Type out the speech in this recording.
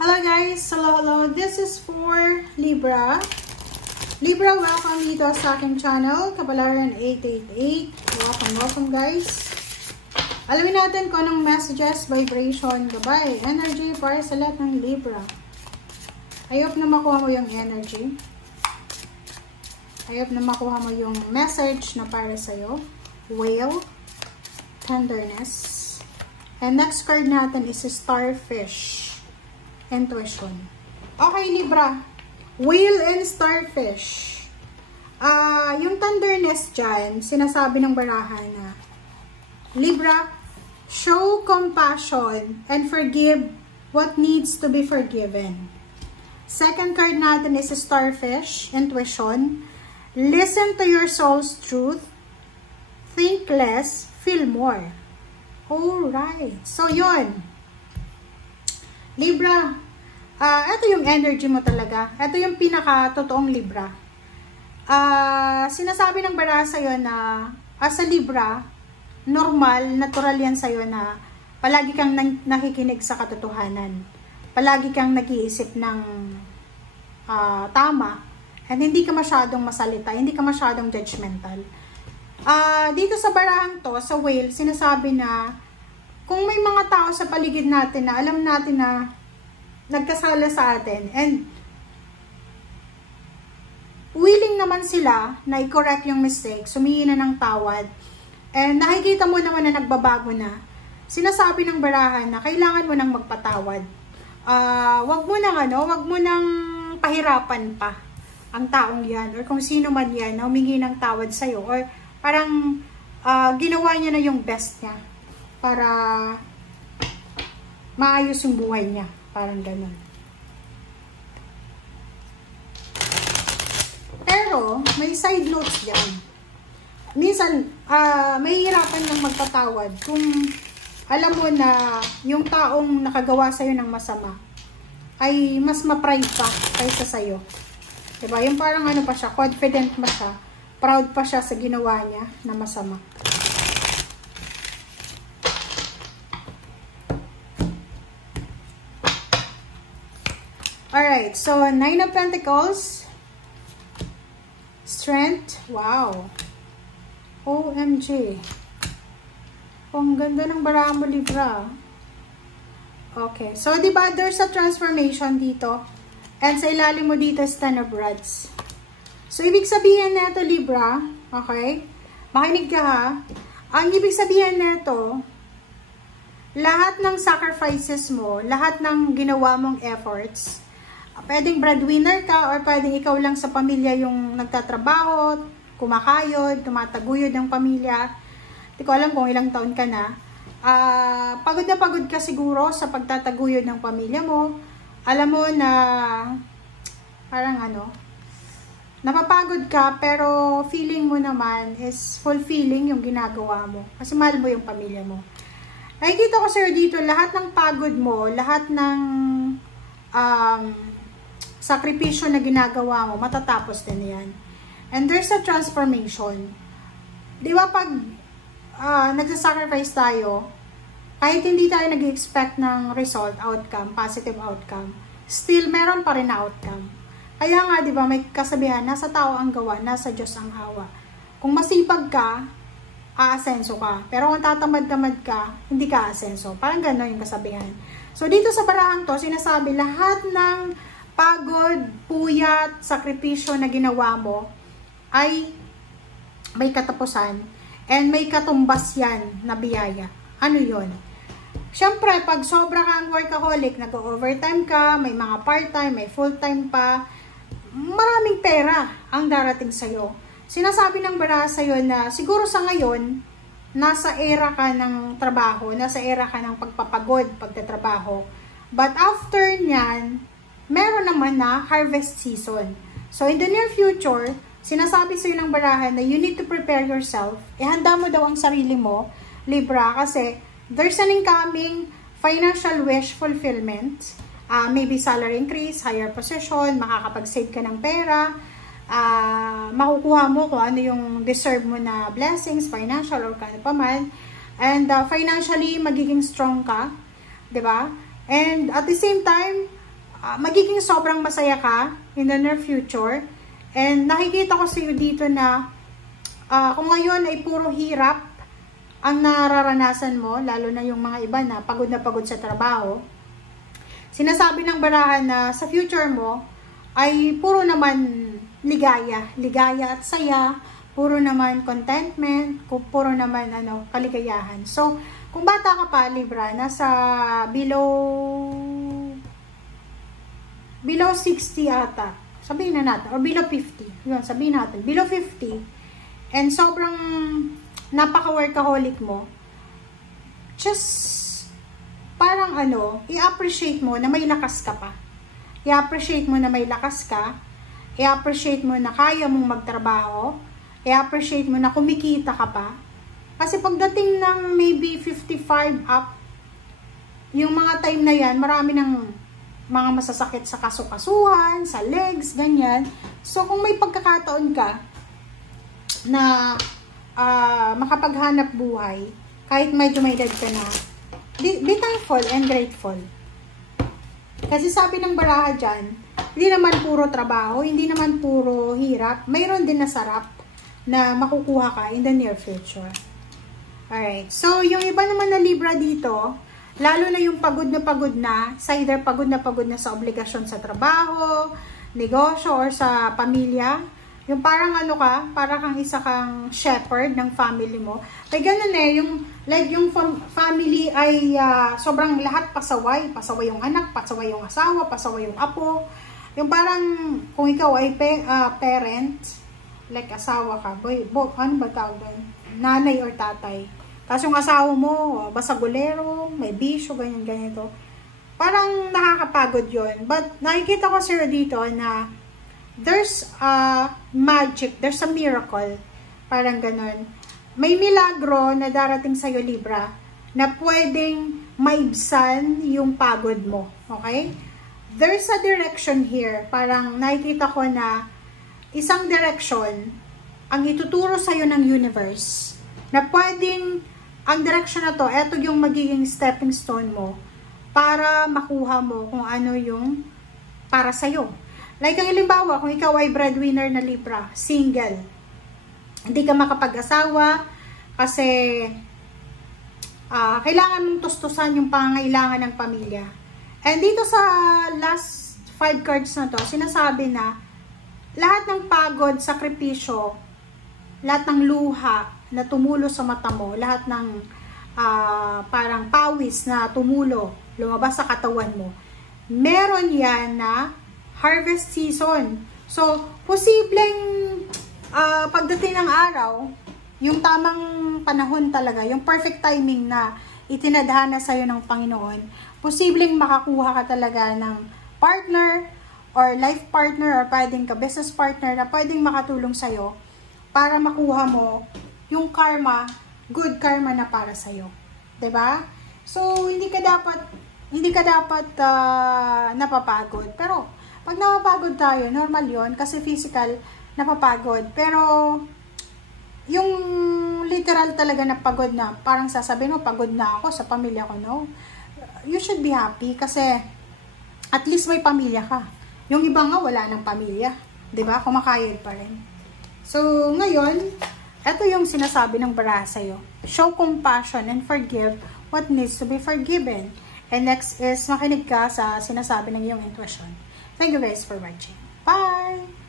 Hello guys! Hello! This is for Libra. Libra, welcome dito sa aking channel, Kapalaran 888. Welcome guys. Alamin natin kung anong messages, vibration, gabay, energy para sa lahat ng Libra. I hope na makuha mo yung energy. I hope na makuha mo yung message na para sa'yo. Whale, tenderness. And next card natin is Starfish. Intuition. Okay, Libra. Whale and Starfish. Yung tenderness dyan, sinasabi ng barahan na, Libra, show compassion and forgive what needs to be forgiven. Second card natin is Starfish, Intuition. Listen to your soul's truth. Think less, feel more. Alright. So, yun. Libra, ito yung energy mo talaga. Ito yung pinaka-totoong Libra. Sinasabi ng baraha sa'yo na, as a Libra, normal, natural yan sa'yo na palagi kang nakikinig sa katotohanan. Palagi kang nag-iisip ng tama. And hindi ka masyadong masalita, hindi ka masyadong judgmental. Dito sa barahang to, sa whale, sinasabi na, kung may mga tao sa paligid natin na alam natin na nagkasala sa atin and willing naman sila na i-correct yung mistake, sumingi na ng tawad, and nakikita mo naman na nagbabago na, sinasabi ng barahan na kailangan mo nang magpatawad. Wag mo nang pahirapan pa ang taong yan or kung sino man yan na humingi ng tawad sa'yo or parang ginawa niya na yung best niya para maayos yung buhay niya. Parang ganun. Pero, may side notes dyan. Minsan, mahihirapan kang magpatawad kung alam mo na yung taong nakagawa sa'yo ng masama ay mas ma-pride pa kaysa sa'yo. Diba? Yung parang ano pa siya, confident pa siya, proud pa siya sa ginawa niya na masama. Alright, so Nine of Pentacles, Strength, wow, OMG, ang ganda ng baraha mo, Libra. Okay, so diba there's a transformation dito, and sa ilalim mo dito is Ten of Rods. So ibig sabihin nito, Libra, okay, makinig ka ha, ang ibig sabihin nito, lahat ng sacrifices mo, lahat ng ginawa mong efforts, pwedeng breadwinner ka or pwedeng ikaw lang sa pamilya yung nagtatrabaho, kumakayod, tumataguyod ng pamilya. Hindi ko alam kung ilang taon ka na. Pagod na pagod ka siguro sa pagtataguyod ng pamilya mo. Alam mo na parang napapagod ka pero feeling mo naman is fulfilling yung ginagawa mo. Kasi mahal mo yung pamilya mo. Nakikita ko sir dito, lahat ng pagod mo, lahat ng sakripisyo na ginagawa mo, matatapos din yan. And there's a transformation. Di ba pag nagsasacrifice tayo, kahit hindi tayo nag-expect ng result, outcome, positive outcome, still meron pa rin na outcome. Kaya nga, di ba, may kasabihan, nasa tao ang gawa, nasa Diyos ang awa. Kung masipag ka, aasenso ka. Pero kung tatamad-tamad ka, hindi ka aasenso. Parang gano'n yung kasabihan. So, dito sa barahang to, sinasabi, lahat ng pagod, puyat, sakripisyo na ginawa mo ay may katapusan and may katumbas yan na biyaya. Ano yun? Siyempre, pag sobra kang workaholic, nag-overtime ka, may mga part-time, may full-time pa, maraming pera ang darating sa'yo. Sinasabi ng baraha sa'yo na siguro sa ngayon, nasa era ka ng trabaho, nasa era ka ng pagpapagod, pagtatrabaho. But after nyan, meron naman na harvest season. So, in the near future, sinasabi sa'yo ng barahan na you need to prepare yourself. Ihanda mo daw ang sarili mo, Libra, kasi there's an incoming financial wish fulfillment. Maybe salary increase, higher position, makakapag-save ka ng pera, makukuha mo kung ano yung deserve mo na blessings, financial or kano pa man. And financially, magiging strong ka, 'di ba? And at the same time, magiging sobrang masaya ka in the near future. And nakikita ko sa iyo dito na kung ngayon ay puro hirap ang nararanasan mo, lalo na yung mga iba na pagod sa trabaho, sinasabi ng barahan na sa future mo ay puro naman ligaya at saya, puro naman contentment, puro naman kaligayahan. So, kung bata ka pa, Libra, nasa below 60 ata, sabihin na natin, or below 50, yun, sabihin natin, below 50, and sobrang napaka-workaholic mo, just parang i-appreciate mo na may lakas ka pa. I-appreciate mo na may lakas ka, i-appreciate mo na kaya mong magtrabaho, i-appreciate mo na kumikita ka pa. Kasi pagdating ng maybe 55 up, yung mga time na yan, marami ng mga masasakit sa kasukasuhan, sa legs, ganyan. So, kung may pagkakataon ka na makapaghanap buhay, kahit medyo may edad ka na, be thankful and grateful. Kasi sabi ng baraha dyan, hindi naman puro trabaho, hindi naman puro hirap, mayroon din na sarap na makukuha ka in the near future. Alright, so yung iba naman na Libra dito, lalo na yung pagod na, sa either pagod na sa obligasyon sa trabaho, negosyo, or sa pamilya, yung parang para kang isa kang shepherd ng family mo. May ganun yung family ay sobrang lahat pasaway yung anak, pasaway yung asawa, pasaway yung apo. Yung parang kung ikaw ay parent, like asawa ka, ano ba tawag doon? Nanay or tatay. Tapos yung asawa mo, basagulero, may bisyo, ganyan-ganito. Parang nakakapagod yun. But nakikita ko sir dito na there's a magic, there's a miracle, parang ganun. May milagro na darating sa'yo, Libra, na pwedeng maibsan yung pagod mo, okay? There's a direction here, parang nakikita ko na isang direction ang ituturo sa'yo ng universe, na pwedeng, ang direction na to, eto yung magiging stepping stone mo, para makuha mo kung ano yung para sa'yo. Like ang halimbawa, kung ikaw ay breadwinner na Libra, single, hindi ka makapag-asawa kasi kailangan mong tustusan yung pangangailangan ng pamilya. And dito sa last 5 cards na to, sinasabi na lahat ng pagod, sakripisyo, lahat ng luha na tumulo sa mata mo, lahat ng parang pawis na tumulo, lumabas sa katawan mo, meron yan na harvest season. So, posibleng pagdating ng araw, yung tamang panahon talaga, yung perfect timing na itinadhana sa'yo ng Panginoon, posibleng makakuha ka talaga ng partner or life partner or pwedeng ka business partner na pwedeng makatulong sa'yo para makuha mo yung karma, good karma na para sa'yo. 'Di ba? So, hindi ka dapat napapagod. Pero pag napapagod tayo, normal yon kasi physical, napapagod. Pero, yung literal talaga na pagod na, parang sasabihin mo, pagod na ako sa pamilya ko, no? You should be happy kasi at least may pamilya ka. Yung iba nga, wala ng pamilya. 'Di ba? Kumakayod pa rin. So, ngayon, ito yung sinasabi ng baraha sa'yo. Show compassion and forgive what needs to be forgiven. And next is, makinig ka sa sinasabi ng iyong intuition. Thank you guys for watching. Bye!